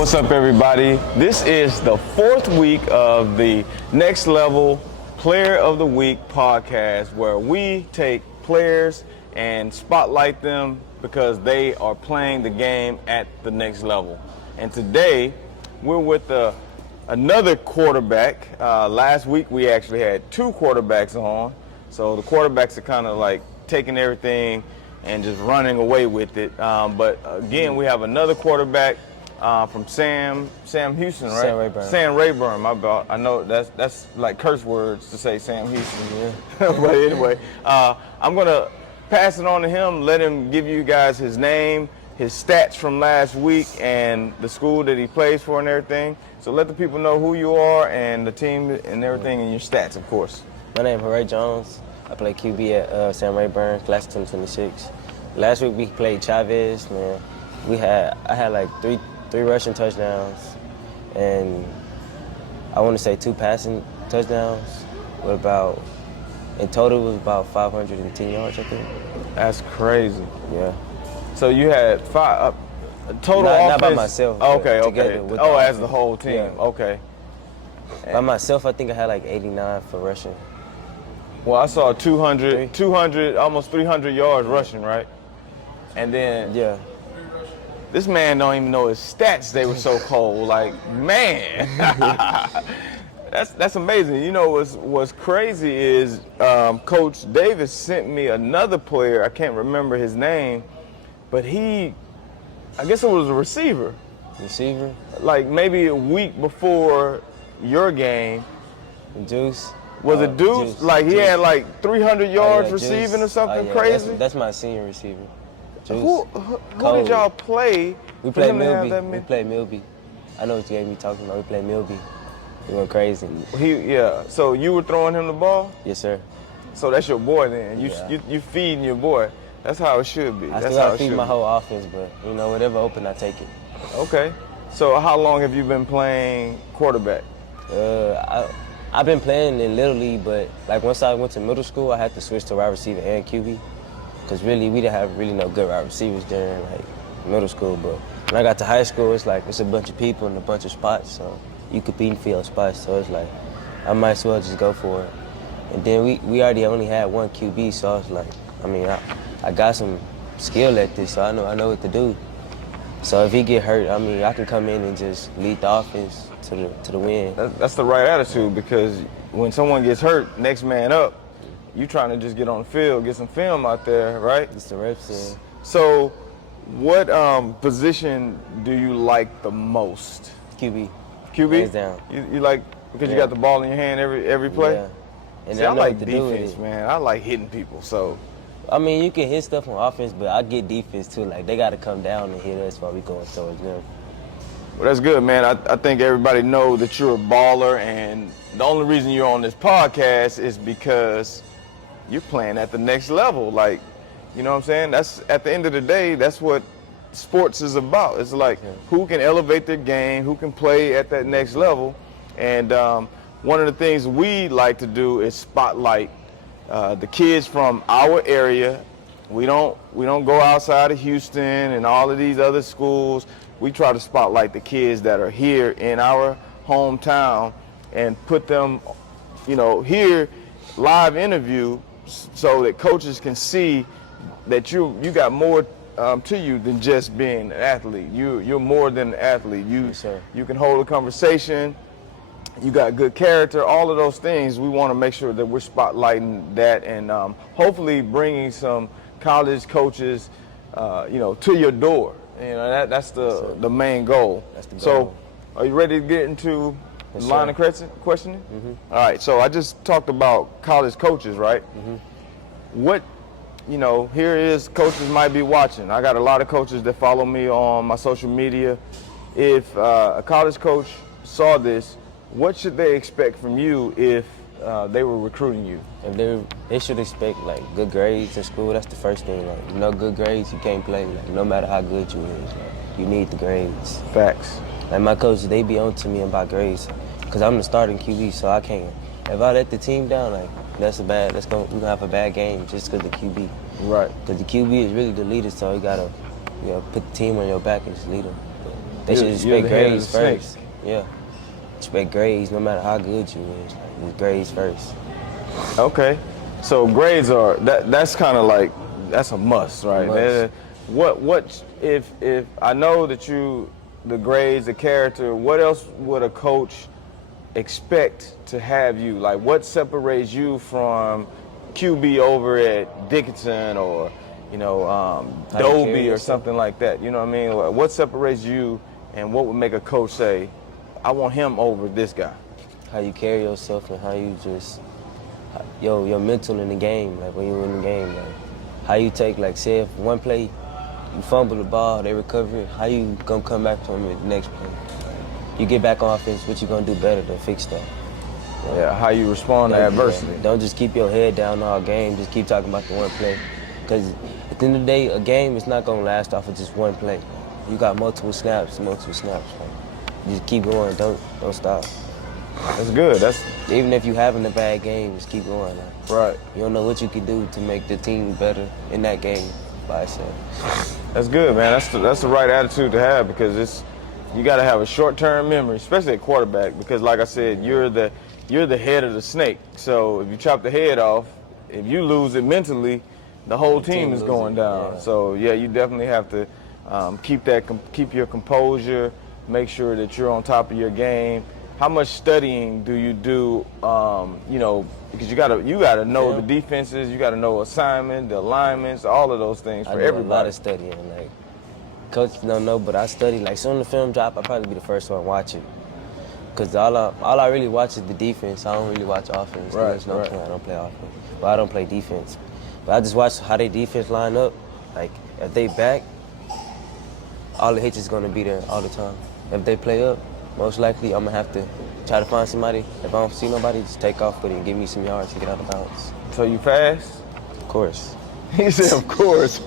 What's up, everybody? This is the fourth week of the Next Level Player of the Week podcast, where we take players and spotlight them because they are playing the game at the next level. And today, we're with another quarterback. Last week, we actually had two quarterbacks on. So the quarterbacks are kind of like taking everything and just running away with it. But again, we have another quarterback from Sam Houston, right? Sam Rayburn. Sam Rayburn, my bad. I know that's like curse words to say Sam Houston. Yeah. But anyway, I'm gonna pass it on to him. Let him give you guys his name, his stats from last week, and the school that he plays for and everything. So let the people know who you are and the team and everything, and your stats, of course. My name is Hooray Jones. I play QB at Sam Rayburn, class of 2026. Last week we played Chavez, man. I had like three rushing touchdowns, and I want to say 2 passing touchdowns. In total, it was about 510 yards, I think. That's crazy. Yeah. So you had five total offense? Not by myself. Okay. As the whole team. Yeah. Okay. By myself, I think I had like 89 for rushing. Well, I saw 200, almost 300 yards rushing, right? And then this man don't even know his stats. They were so cold. Like, man, that's amazing. You know what's crazy is Coach Davis sent me another player. I can't remember his name, but I guess it was a receiver. Receiver? Like maybe a week before your game. Juice. Was it Deuce? Juice. Like he Juice. had like 300 yards Juice. receiving or something Yeah. crazy? That's my senior receiver. Juice. Who did y'all play? We played Milby. I know what you gave me talking about. We played Milby. We went crazy. So you were throwing him the ball? Yes, sir. So that's your boy then. You feeding your boy. That's how it should be. I still gotta feed my whole offense, but whatever open, I take it. Okay. So how long have you been playing quarterback? I've been playing in Little League, but like once I went to middle school, I had to switch to wide receiver and QB. Because really, we didn't have no good wide receivers during like middle school. But when I got to high school, it's a bunch of people and a bunch of spots, so you compete for your spots. So it's like, I might as well just go for it. And then we already only had one QB, so I was like, I got some skill at this, so I know what to do. So if he get hurt, I can come in and just lead the offense to the win. That's the right attitude, because when someone gets hurt, next man up, you trying to just get on the field, get some film out there, right? It's the reps, yeah. So what position do you like the most? QB. QB? Hands down. You like, because you got the ball in your hand every play? Yeah. And See, I like defense, man. I like hitting people, so. You can hit stuff on offense, but I get defense too. Like, they got to come down and hit us while we going towards them. Well, that's good, man. I think everybody knows that you're a baller, and the only reason you're on this podcast is because you're playing at the next level. Like, you know what I'm saying? That's, at the end of the day, that's what sports is about. It's like who can elevate their game, who can play at that next level. And one of the things we like to do is spotlight the kids from our area. We don't go outside of Houston and all of these other schools. We try to spotlight the kids that are here in our hometown and put them, here, live interview, so that coaches can see that you got more to you than just being an athlete. You're more than an athlete. You can hold a conversation. You got good character, all of those things. We want to make sure that we're spotlighting that, and hopefully bringing some college coaches, to your door. That's the main goal. That's the goal. So, are you ready to get into the line of questioning? Mm-hmm. All right. So I just talked about college coaches, right? Mm-hmm. What, here is coaches might be watching. I got a lot of coaches that follow me on my social media. If a college coach saw this, what should they expect from you if they were recruiting you? If they should expect like good grades in school. That's the first thing. Like, good grades, you can't play. Like, no matter how good you is, you need the grades. Facts. Like, my coaches, they be on to me about grades, cause I'm the starting QB, so I can't. If I let the team down, like, we're gonna have a bad game just cause the QB. Right. Cause the QB is really the leader, so you gotta put the team on your back and just lead them. They should You're expect the head of grades the snake. first. Yeah. Expect grades no matter how good you is. Like, it's grades first. Okay, so grades are that's kind of like that's a must, right? Must. What if I know that the grades, the character, what else would a coach expect to have you? Like, what separates you from QB over at Dickinson or How you carry Dobie or yourself. something like that? You know what I mean? Like, what separates you, and what would make a coach say, "I want him over this guy"? How you carry yourself and how you just, your mental in the game, like when you in the game, like how you take, like say if one play you fumble the ball, they recover it, how you gonna come back from it the next play? You get back on offense, what you gonna do better to fix that? Yeah, how you respond to Yeah, adversity. don't just keep your head down all game, just keep talking about the one play. Because at the end of the day, a game is not gonna last off of just one play. You got multiple snaps. Like, just keep going, don't stop. That's good. That's Even if you having a bad game, just keep going. Like, right. you don't know what you can do to make the team better in that game by itself. That's good, man. That's the right attitude to have, because you got to have a short-term memory, especially at quarterback, because like I said, you're the head of the snake. So if you chop the head off, if you lose it mentally, the whole team is going down. Yeah. So yeah, you definitely have to keep your composure, make sure that you're on top of your game. How much studying do you do? Because you gotta know the defenses, you gotta know assignment, the alignments, all of those things for I do everybody. a lot of studying. Like, coaches don't know, but I study. Like, soon the film drop, I'll probably be the first one to watch it. Because all I really watch is the defense. I don't really watch offense. Right, There's no right. point. I don't play offense. Well, I don't play defense. But I just watch how they defense line up. Like, if they back, all the hits is going to be there all the time. If they play up, most likely I'm going to have to try to find somebody. If I don't see nobody, just take off with it and give me some yards to get out of bounds. So you fast? Of course. He said, of course.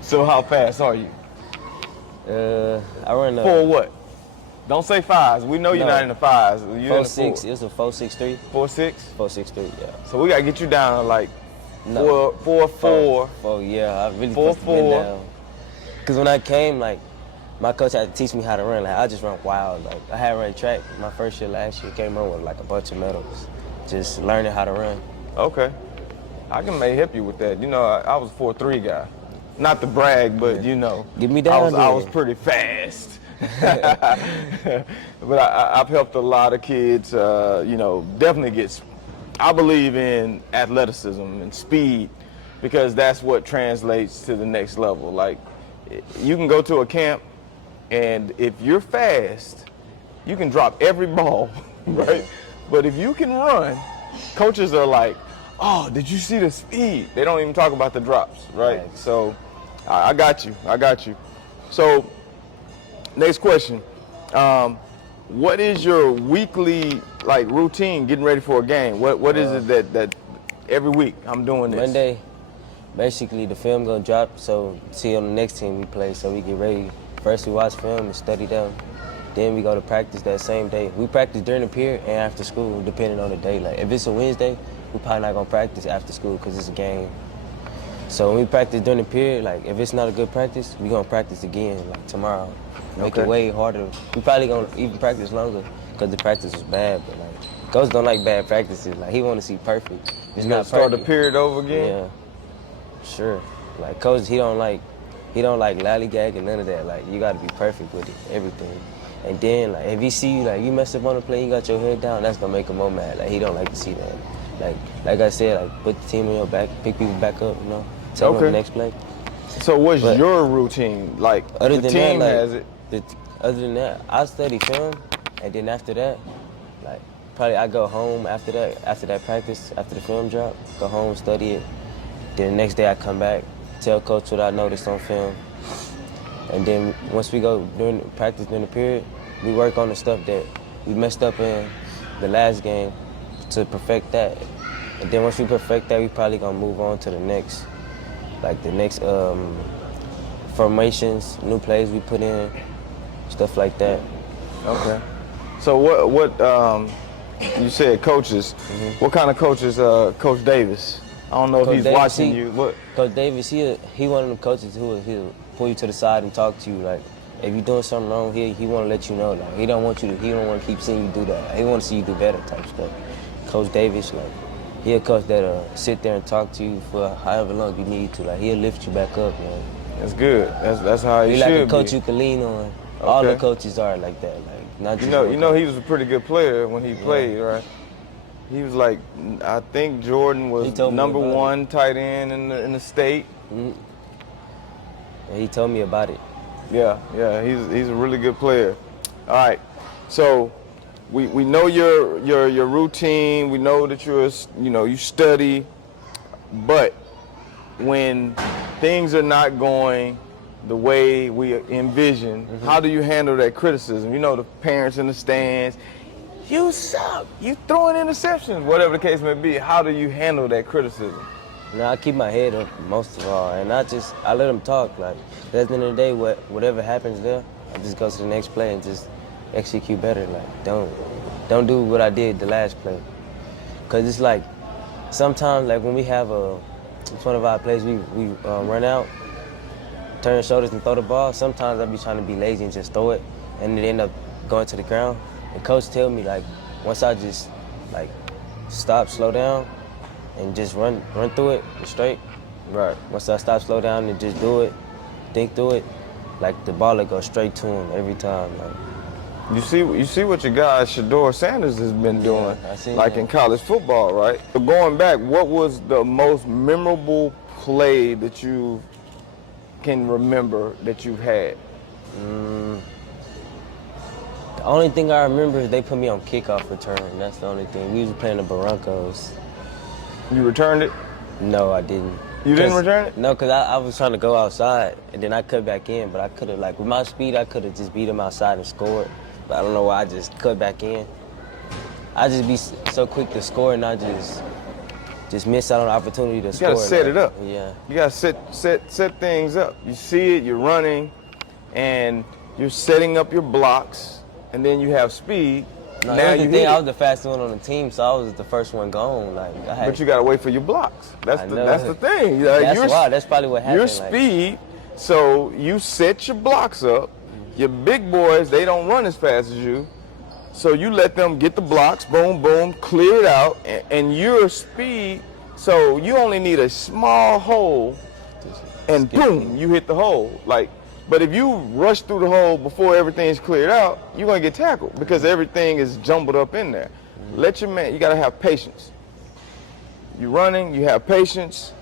So how fast are you? I run For what? Don't say fives. We know you're No. not in the fives. You're in the 4.6. It's a 4.63. 4.6? 4.63, yeah. So we gotta get you down to like No. 4.4. Four, yeah. I really 4.4. put the bend down. Because when I came, like, my coach had to teach me how to run. Like, I just run wild. Like, I had run track my first year last year. Came run with like a bunch of medals. Just learning how to run. Okay. I can may help you with that. You know, I was a 4.3 guy. Not to brag, but you know, Get me down I there. was pretty fast. But I've helped a lot of kids. Definitely I believe in athleticism and speed, because that's what translates to the next level. Like, you can go to a camp, and if you're fast, you can drop every ball, right? But if you can run, coaches are like, "Oh, did you see the speed?" They don't even talk about the drops, right? Right. So, I got you. So, next question. What is your weekly routine getting ready for a game? What is it that every week I'm doing this? Monday, basically the film gonna drop, so see on the next team we play, so we get ready. First we watch film and study them. Then we go to practice that same day. We practice during the period and after school, depending on the day. Like, if it's a Wednesday, we probably not gonna practice after school because it's a game. So when we practice during the period, like, if it's not a good practice, we gonna practice again, like, tomorrow. Make it Okay. way harder. We probably gonna even practice longer because the practice was bad, but like, coach don't like bad practices. Like, he wanna see perfect. It's You gotta not start the perfect. period over again? Yeah, sure. Like, coach, he don't like lollygag and none of that. Like, you gotta be perfect with it, everything. And then, like, if he see you, like, you mess up on the play, you got your head down, that's gonna make him more mad. Like, he don't like to see that. Like I said, like, put the team on your back, pick people back up, you know, tell them Okay. the next play. So what's But your routine? Like, Other the than team that, has like, it. other than that, I study film, and then after that, like, probably I go home after that practice, after the film drop, go home, study it. Then the next day I come back, tell coach what I noticed on film. And then once we go during practice during the period, we work on the stuff that we messed up in the last game to perfect that. And then once we perfect that, we probably gonna move on to the next formations, new plays we put in, stuff like that. Okay. So what you said coaches. What kind of coaches? Coach Davis. I don't know if Coach he's Davis, watching you. What? Coach Davis, he one of them coaches who'll pull you to the side and talk to you. Like, if you're doing something wrong, he want to let you know. Like, he don't want to keep seeing you do that. He want to see you do better type stuff. Coach Davis, like, he a coach that'll sit there and talk to you for however long you need to. Like, he'll lift you back up, man. That's good. That's how he He should like a coach be. you can lean on. All the coaches are like that. Like, not just You know, he was a pretty good player when he played, right? He was like, I think Jordan was number one tight end in the state. Mm-hmm. And he told me about it. Yeah, he's a really good player. All right, so we know your routine. We know that you study, but when things are not going the way we envision, how do you handle that criticism? You know, the parents in the stands, you suck, you throwing interceptions, whatever the case may be. How do you handle that criticism? Now, I keep my head up most of all, and I let them talk. Like, at the end of the day, whatever happens there, I just go to the next play and just execute better. Like, don't do what I did the last play. Cause it's like, sometimes like when we have it's one of our plays, we run out, turn shoulders and throw the ball. Sometimes I be trying to be lazy and just throw it, and it end up going to the ground. And coach tell me, like, once I just like stop, slow down, and just run through it straight. Right. Once I stop, slow down, and just do it, think through it, like the ball will go straight to him every time. Like, you see what your guy Shador Sanders has been doing, like in college football, right? But going back, what was the most memorable play that you can remember that you've had? The only thing I remember is they put me on kickoff return. That's the only thing. We was playing the Broncos. You returned it? No, I didn't. You didn't return it? No, because I was trying to go outside, and then I cut back in, but I could have, like, with my speed, I could have just beat him outside and scored. But I don't know why I just cut back in. I just be so quick to score, and I just miss out on the opportunity to score. You gotta set it up. Yeah. You gotta set things up. You see it, you're running, and you're setting up your blocks, and then you have speed. No, now the thing, I was the fastest one on the team, so I was the first one gone. Like, but you gotta wait for your blocks. That's the thing. That's probably what happened. Your speed, so you set your blocks up. Your big boys, they don't run as fast as you, so you let them get the blocks, boom, boom, clear it out, and your speed, so you only need a small hole, and boom, you hit the hole. Like, but if you rush through the hole before everything's cleared out, you're gonna get tackled because everything is jumbled up in there. Let your man, you gotta have patience. You're running, you have patience,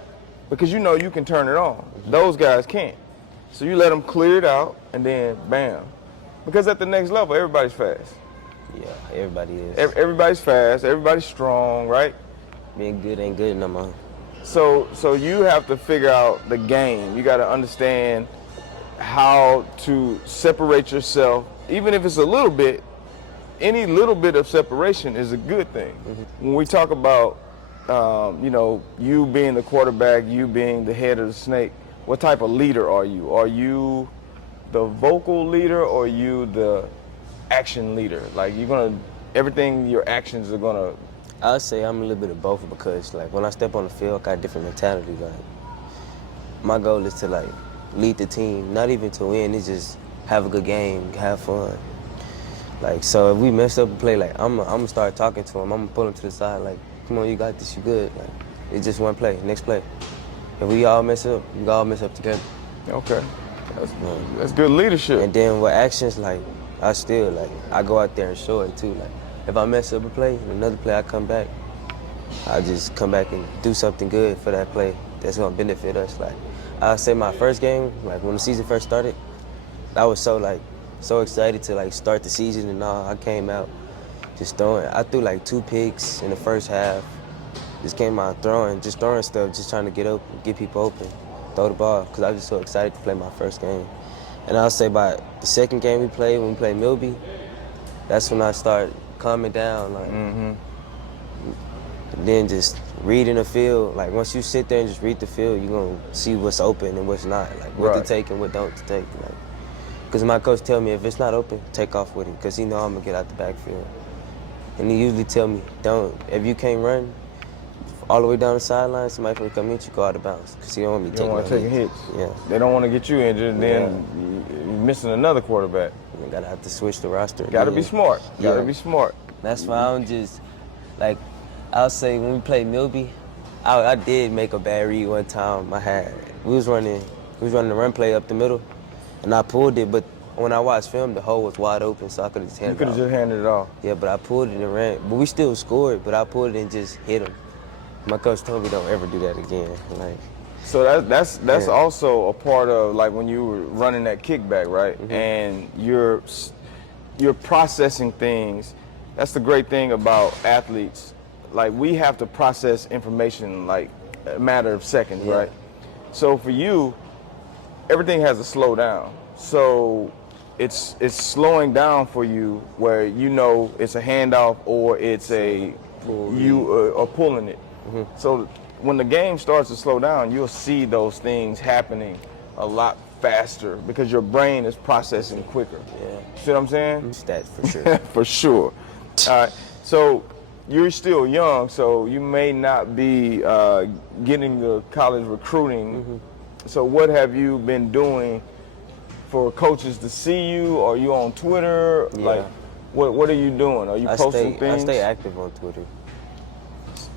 because you know you can turn it on. Those guys can't. So you let them clear it out, and then bam. Because at the next level, everybody's fast. Yeah, everybody is. Everybody's fast, everybody's strong, right? Being good ain't good no more. So you have to figure out the game. You gotta understand how to separate yourself, even if it's a little bit. Any little bit of separation is a good thing. When we talk about, you being the quarterback, you being the head of the snake, what type of leader are you? Are you the vocal leader, or are you the action leader? Like, your actions are gonna. I'd say I'm a little bit of both, because like when I step on the field, I got a different mentality. Like, my goal is to like lead the team, not even to win. It's just have a good game, have fun. Like, so if we mess up a play, like I'm gonna start talking to him. I'm gonna pull him to the side, like, come on, you got this, you good. Like, it's just one play, next play. If we all mess up, we all mess up together. Okay, that's good leadership. And then with actions, like, I go out there and show it too. Like, if I mess up a play, another play I come back, I just come back and do something good for that play that's gonna benefit us. Like, I say my first game, like when the season first started, I was so excited to like start the season and all. I came out just throwing. I threw like 2 picks in the first half. Just came out throwing stuff, just trying to get people open, throw the ball, because I was just so excited to play my first game. And I'll say by the second game we played, when we played Milby, that's when I started calming down. Like, and then just reading the field. Like, once you sit there and just read the field, you're going to see what's open and what's not, like what to take and what don't to take. Like, because my coach tell me, if it's not open, take off with it, because he know I'm going to get out the backfield. And he usually tell me, if you can't run all the way down the sideline, somebody can come hit you, go out of bounds, because he don't want me taking hits. Yeah. They don't want to get you injured, then you missing another quarterback. You gotta have to switch the roster. Got to be smart. Got to Yeah. be smart. That's why I don't just, like, I'll say when we played Milby, I did make a bad read one time. We was running the run play up the middle, and I pulled it, but when I watched film, the hole was wide open, so I could have just handed it You could have off. just handed it off. Yeah, but I pulled it and ran. But we still scored, but I pulled it and just hit him. My coach told me don't ever do that again. Like, So that's Yeah. also a part of like when you were running that kickback, right? Mm-hmm. And you're processing things. That's the great thing about athletes. Like we have to process information like a matter of seconds, Yeah. right? So for you, everything has to slow down. So it's slowing down for you where you know it's a handoff or it's a you are pulling it. So when the game starts to slow down, you'll see those things happening a lot faster because your brain is processing quicker. Yeah. See what I'm saying? stats for sure. For sure. All right. So you're still young, so you may not be getting the college recruiting. So what have you been doing for coaches to see you? Are you on Twitter? Yeah. Like, what are you doing? Are you posting I things? stay active on Twitter.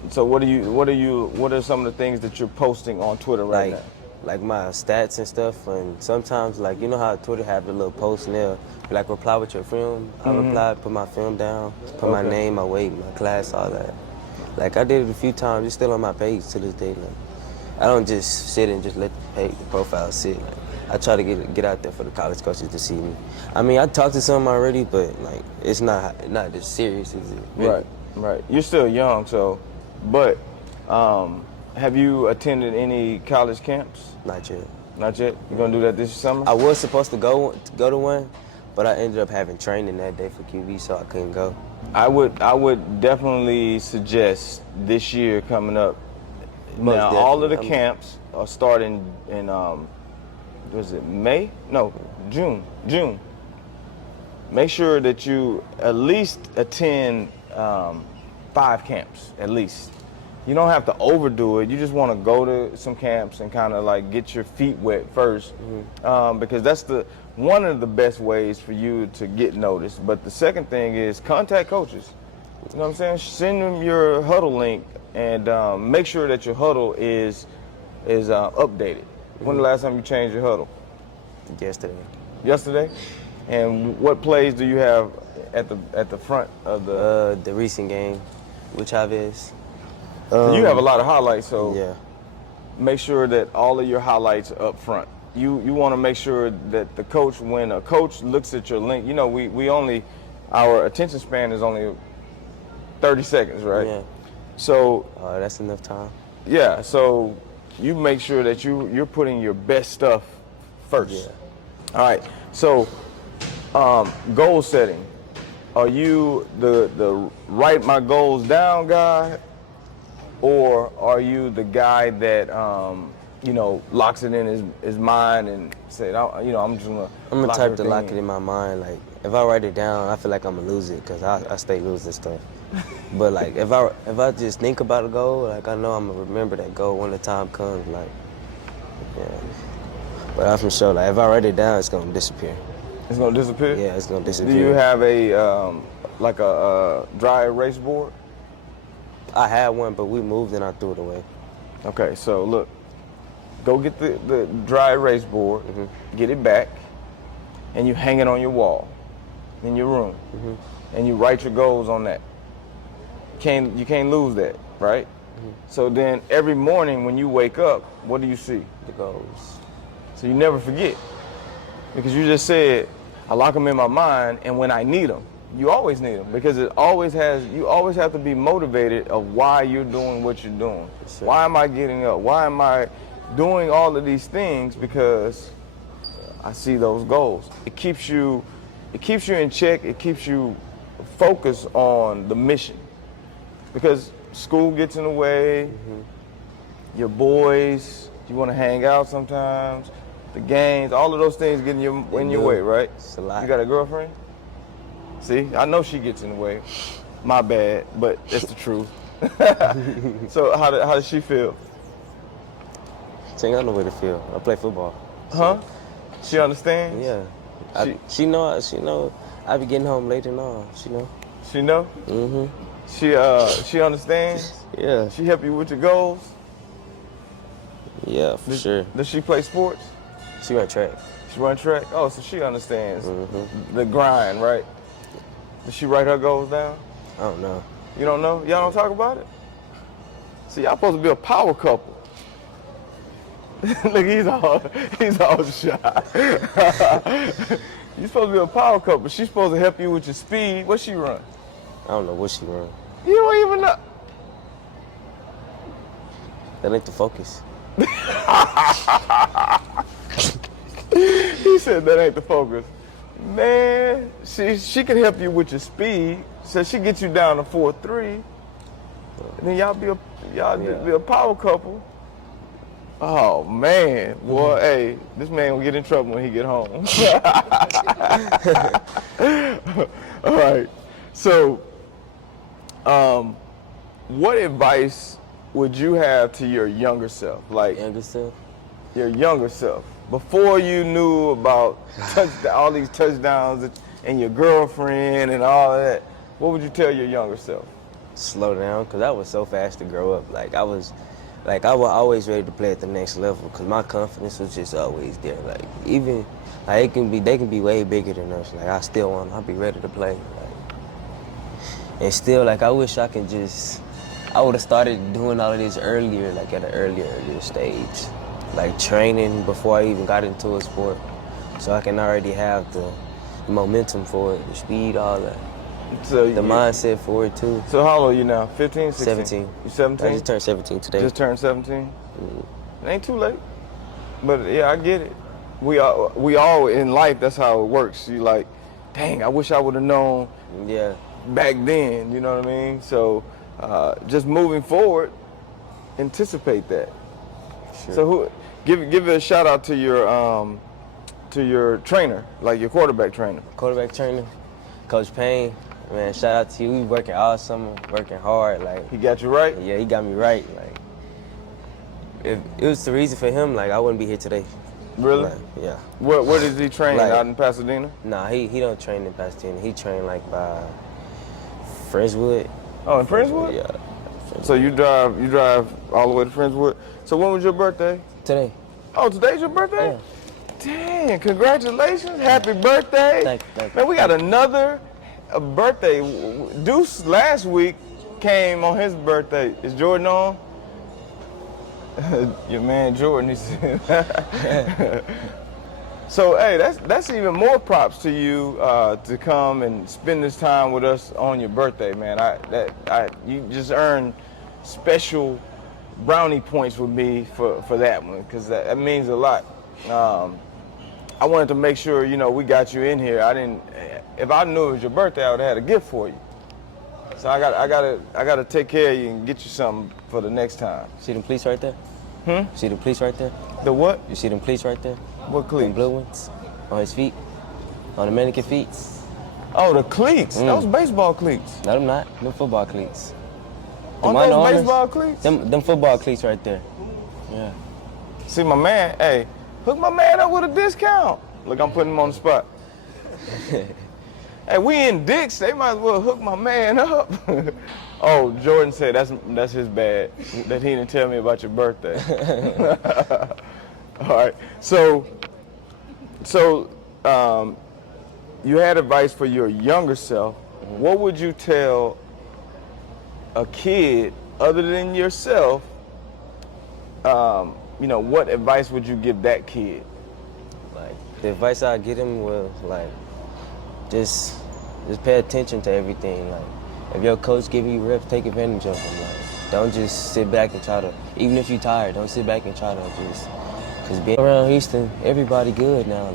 So what are some of the things that you're posting on Twitter right now? Like my stats and stuff, and sometimes like you know how Twitter have the little post and they'll be like reply with your film. I reply, put my film down, put my Okay. name, my weight, my class, all that. Like I did it a few times. It's still on my page to this day. Like I don't just sit and just let the profile sit. Like, I try to get out there for the college coaches to see me. I mean, I talked to some already, but like it's not as serious as it. Really. Right. You're still young, so, but have you attended any college camps? Not yet. Not yet. You gonna do that this summer? I was supposed to go to one, but I ended up having training that day for QB, so I couldn't go. I would definitely suggest this year coming up. Most Now all of the definitely. camps are starting in was it May? No, June. June. Make sure that you at least attend 5 camps at least. You don't have to overdo it. You just want to go to some camps and kind of like get your feet wet first, because that's one of the best ways for you to get noticed. But the second thing is contact coaches. You know what I'm saying? Send them your huddle link and make sure that your huddle is updated. When the last time you changed your huddle? Yesterday. Yesterday. And what plays do you have at the front of the? The recent game, which Chavez. You have a lot of highlights, so Yeah. make sure that all of your highlights are up front. You want to make sure that the coach, when a coach looks at your link, you know, we only, our attention span is only 30 seconds, right? Yeah. So That's enough time. yeah, so you make sure that you're putting your best stuff first. Yeah. All right. So goal setting. Are you the write my goals down guy, or are you the guy that locks it in his mind and said, I'm just gonna. I'm the lock type to everything lock it in my mind. Like if I write it down, I feel like I'm gonna lose it because I stay losing stuff. But like if I just think about a goal, like I know I'm gonna remember that goal when the time comes. Like yeah. But I'm for sure. Like if I write it down, it's gonna disappear. It's gonna disappear. Yeah, it's gonna disappear. Do you have a like a dry erase board? I had one, but we moved and I threw it away. Okay, so look, go get the dry erase board, get it back, and you hang it on your wall in your room, and you write your goals on that. You can't lose that, right? So then every morning when you wake up, what do you see? The goals. So you never forget, because you just said, I lock them in my mind, and when I need them, you always need them, because you always have to be motivated of why you're doing what you're doing. Sure. Why am I getting up? Why am I doing all of these things? Because I see those goals. It keeps you in check. It keeps you focused on the mission, because school gets in the way. Your boys, you want to hang out sometimes. The games, all of those things get in your way, right? It's a lot. You got a girlfriend? See, I know she gets in the way. My bad, but it's the truth. So how does she feel? She ain't got nowhere to feel. I play football. Huh? She understands? Yeah. She know I be getting home late and all. She know. She know? Mm-hmm. She understands? Yeah. She help you with your goals? Yeah, for sure. Does she play sports? She run track. She run track? Oh, so she understands the grind, right? Does she write her goals down? I don't know. You don't know? Y'all don't talk about it? See, y'all supposed to be a power couple. Look, he's all shy. You're supposed to be a power couple. She's supposed to help you with your speed. What she run? I don't know what she run. You don't even know. That ain't the focus. He said that ain't the focus. Man, she can help you with your speed. So she get you down to 4.3. And then y'all be a power couple. Oh man, boy, hey, this man will get in trouble when he get home. All right. So, what advice would you have to your younger self? Like Younger self? your younger self, before you knew about all these touchdowns and your girlfriend and all of that. What would you tell your younger self? Slow down, because I was so fast to grow up. I was always ready to play at the next level, because my confidence was just always there. Even they can be way bigger than us. I'll be ready to play. And still, I wish I would have started doing all of this earlier, at an earlier stage. Training before I even got into a sport, so I can already have the momentum for it, the speed, all that. So the mindset for it too. So how old are you now? 15, 16? 17. You 17? I just turned 17 today. Just turned 17? It ain't too late. But yeah, I get it. We all in life, that's how it works. You dang, I wish I would have known back then, you know what I mean? So just moving forward, anticipate that. Sure. So give it a shout out to your trainer, your quarterback trainer. Quarterback trainer, Coach Payne. Man, shout out to you. We working all summer, working hard. He got you right? Yeah, he got me right. If it was the reason for him, I wouldn't be here today. Really? Yeah. Where does he train? Out in Pasadena? Nah, he don't train in Pasadena. He train by Friendswood. Oh, in Friendswood? Yeah. So you drive all the way to Friendswood. So when was your birthday? Today. Oh, today's your birthday? Yeah. Dang, congratulations. Happy birthday. Thank you. Man, we got another birthday. Deuce last week came on his birthday. Is Jordan on? Your man Jordan, he said. So, hey, that's even more props to you to come and spend this time with us on your birthday, man. You just earned special brownie points with me for that one, because that means a lot. I wanted to make sure, we got you in here. If I knew it was your birthday, I would have had a gift for you. So I gotta take care of you and get you something for the next time. See them cleats right there? See them cleats right there? The what? You see them cleats right there? What cleats? Them blue ones on his feet, on the mannequin feet. Oh, the cleats. Those baseball cleats. No, them not. Them football cleats. On those baseball cleats? Them football cleats right there. Yeah. See, my man, hey, hook my man up with a discount. Look, I'm putting him on the spot. Hey, we in Dix. They might as well hook my man up. Oh, Jordan said that's his bad, that he didn't tell me about your birthday. All right. So you had advice for your younger self. What would you tell a kid other than yourself? What advice would you give that kid? The advice I give him was just pay attention to everything. If your coach give you reps, take advantage of them. Don't just sit back and try to, even if you're tired, don't sit back and try to because being around Houston, everybody good now.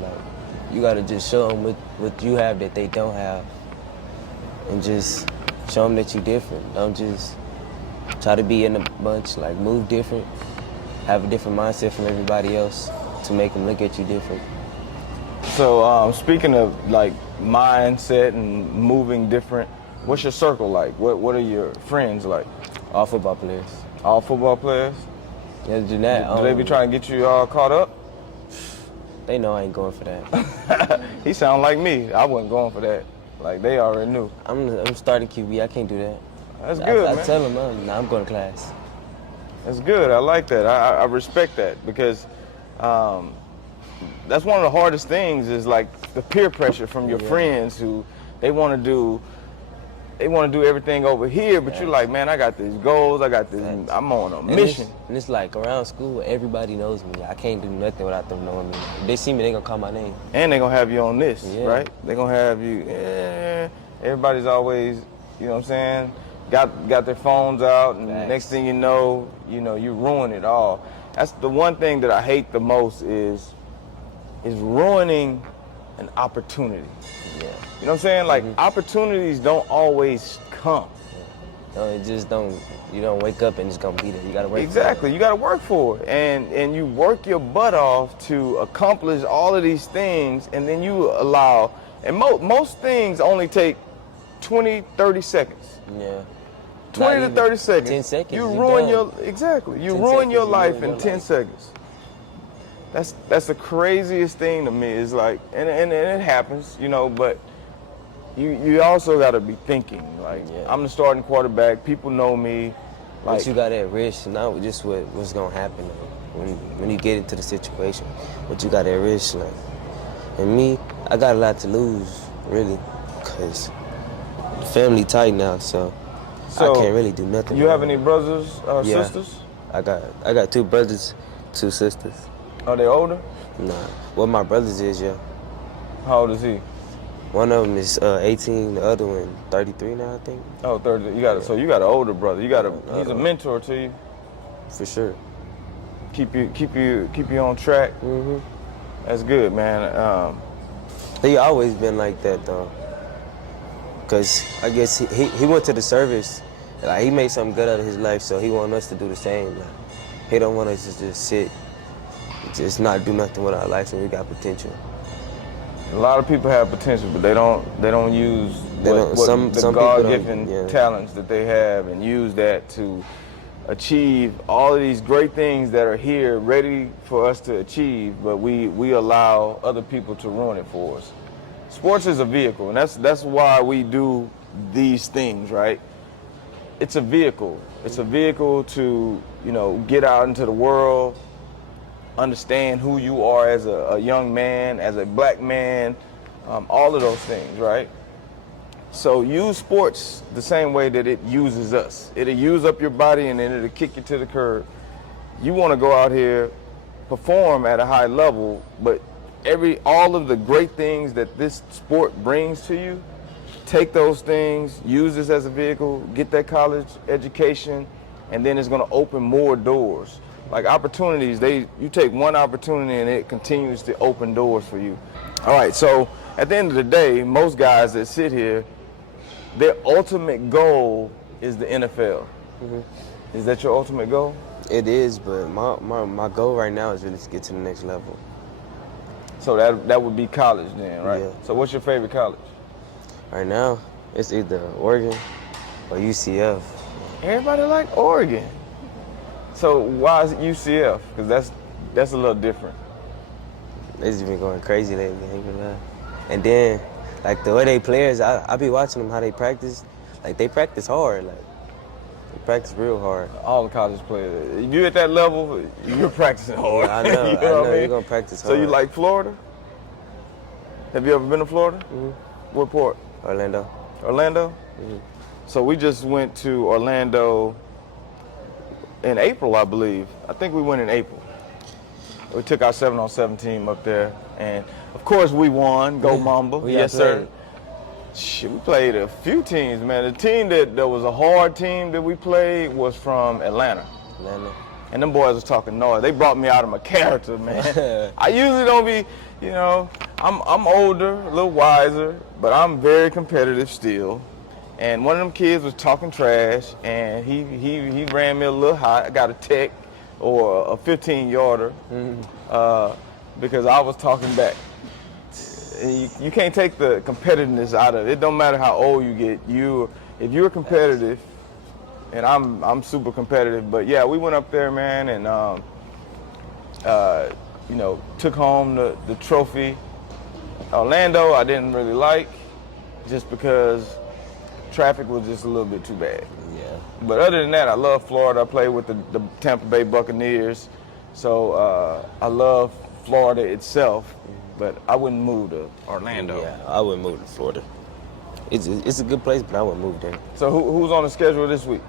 You gotta just show them what you have that they don't have, and just show them that you're different. Don't just try to be in a bunch. Move different, have a different mindset from everybody else to make them look at you different. So speaking of mindset and moving different, what's your circle like? What are your friends like? All football players. All football players? Yeah, do that. Do they be trying to get you all caught up? They know I ain't going for that. He sound like me. I wasn't going for that. Like, they already knew. I'm starting QB. I can't do that. That's good, I man. tell them, I'm going to class. That's good. I like that. I respect that because that's one of the hardest things is like the peer pressure from your friends who they want to do everything over here, but you're like, man, I got these goals. I got this. I'm on a mission. And it's like around school, everybody knows me. I can't do nothing without them knowing me. If they see me, they gonna call my name. And they gonna have you on this, right? They gonna have you. Everybody's always, you know what I'm saying? Got their phones out, and next thing you know, you ruin it all. That's the one thing that I hate the most is ruining an opportunity. Yeah. You know what I'm saying? Like opportunities don't always come. No, it just don't. You don't wake up and it's gonna be there. You gotta work. Exactly. You gotta work for it, and you work your butt off to accomplish all of these things, and then you allow. And most things only take 20, 30 seconds. Yeah. 20 to 30 seconds. 10 seconds. You ruin You ruin your life in 10 life. seconds. That's the craziest thing to me. Is like, and it happens, but you also got to be thinking. Like, I'm the starting quarterback. People know me. Like, but you got that risk, not just what's gonna happen when you get into the situation. But you got that risk, like. And me, I got a lot to lose, really, cause the family tight now, so I can't really do nothing. You have any brothers or sisters? I got 2 brothers, 2 sisters. Are they older? Nah. What my brothers is, yeah. How old is he? One of them is 18, the other one 33 now, I think. Oh, 30. So you got an older brother. He's a mentor to you. For sure. Keep you on track. Mm-hmm. That's good, man. He always been like that though. Cause I guess he went to the service. Like, he made something good out of his life, so he want us to do the same. Like, he don't want us to just sit, just not do nothing with our life, and we got potential. A lot of people have potential, but they don't use some God-given talents that they have and use that to achieve all of these great things that are here ready for us to achieve, but we allow other people to ruin it for us. Sports is a vehicle, and that's why we do these things, right? It's a vehicle. It's a vehicle to, get out into the world, understand who you are as a young man, as a black man, all of those things, right? So use sports the same way that it uses us. It'll use up your body and then it'll kick you to the curb. You want to go out here, perform at a high level, but all of the great things that this sport brings to you, take those things, use this as a vehicle, get that college education, and then it's going to open more doors. Like opportunities, you take one opportunity and it continues to open doors for you. All right, so at the end of the day, most guys that sit here, their ultimate goal is the NFL. Mm-hmm. Is that your ultimate goal? It is, but my goal right now is really to get to the next level. So that would be college then, right? Yeah. So what's your favorite college? Right now, it's either Oregon or UCF. Everybody like Oregon. So why is it UCF? Because that's a little different. They just been going crazy lately, ain't gonna lie. And then, like, the way they players, I be watching them how they practice. Like, they practice hard. Like, they practice real hard. All the college players. If you at that level, you're practicing hard. Yeah, I know. You know what I mean? You're gonna practice hard. So you like Florida? Have you ever been to Florida? Mm-hmm. What port? Orlando. Orlando? Mm-hmm. So we just went to Orlando in April, I believe. I think we went in April. We took our 7-on-7 team up there, and of course we won. Go Mamba! Yes, sir. Shit, we played a few teams, man. The team that was a hard team that we played was from Atlanta. And them boys was talking noise. They brought me out of my character, man. I usually don't be, I'm older, a little wiser, but I'm very competitive still. And one of them kids was talking trash, and he ran me a little hot. I got a tech or a 15-yarder because I was talking back. And you can't take the competitiveness out of it. It don't matter how old you get. If you're competitive, and I'm super competitive. But yeah, we went up there, man, and you know, took home the trophy. Orlando, I didn't really like, just because traffic was just a little bit too bad. Yeah. But other than that, I love Florida. I played with the Tampa Bay Buccaneers, so I love Florida itself. But I wouldn't move to Orlando. Yeah, I wouldn't move to Florida. It's a good place, but I wouldn't move there. So who's on the schedule this week?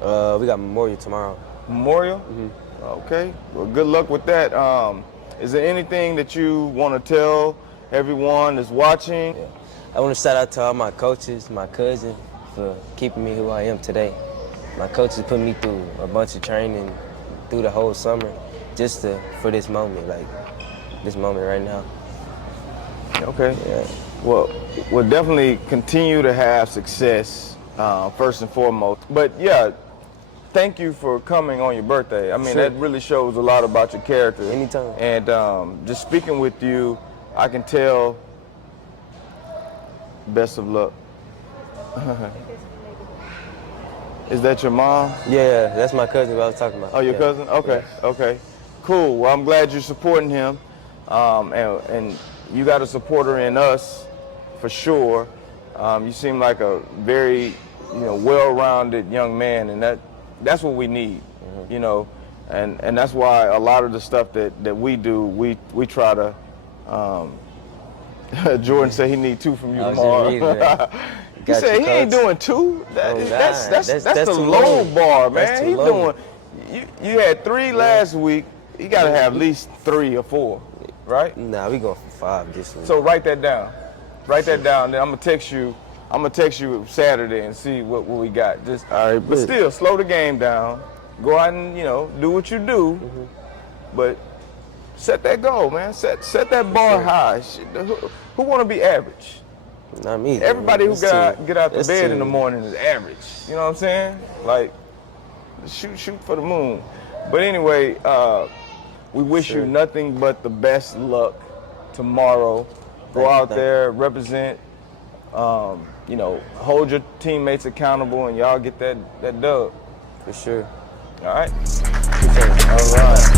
We got Memorial tomorrow. Memorial? Okay. Well, good luck with that. Is there anything that you want to tell everyone that's watching? Yeah. I want to shout out to all my coaches, my cousin, for keeping me who I am today. My coaches put me through a bunch of training through the whole summer just for this moment, like this moment right now. Okay. Yeah. Well, we'll definitely continue to have success, first and foremost. But yeah, thank you for coming on your birthday. I mean, Sure. that really shows a lot about your character. Anytime. And just speaking with you, I can tell. Best of luck. Is that your mom? Yeah, that's my cousin I was talking about. Oh, your Yeah. cousin? Okay, Yeah. okay. Cool. Well, I'm glad you're supporting him. And you got a supporter in us, for sure. You seem like a very, well-rounded young man, and that's what we need, you know. And that's why a lot of the stuff that we do, we try to. Jordan said he need 2 from you I was tomorrow. just reading that. He Got said you, he ain't coach. doing 2. That's the too low low. bar, man. That's too He's low. doing. You had 3 last week. You got to have at least 3 or 4, right? Nah, we going for 5 this week. So write that down. Write that down. Then I'm gonna text you. I'm gonna text you Saturday and see what we got. Just All right, but good. still slow the game down. Go out and do what you do, but set that goal, man. Set that bar high. Shit, who want to be average? Not me. Everybody who That's get out the that's bed too- in the morning is average. You know what I'm saying? Like shoot for the moon. But anyway, we wish you nothing but the best luck tomorrow. Go Thank you, out thank you. there, represent. Hold your teammates accountable, and y'all get that dub. For sure. All right. Appreciate it. All right.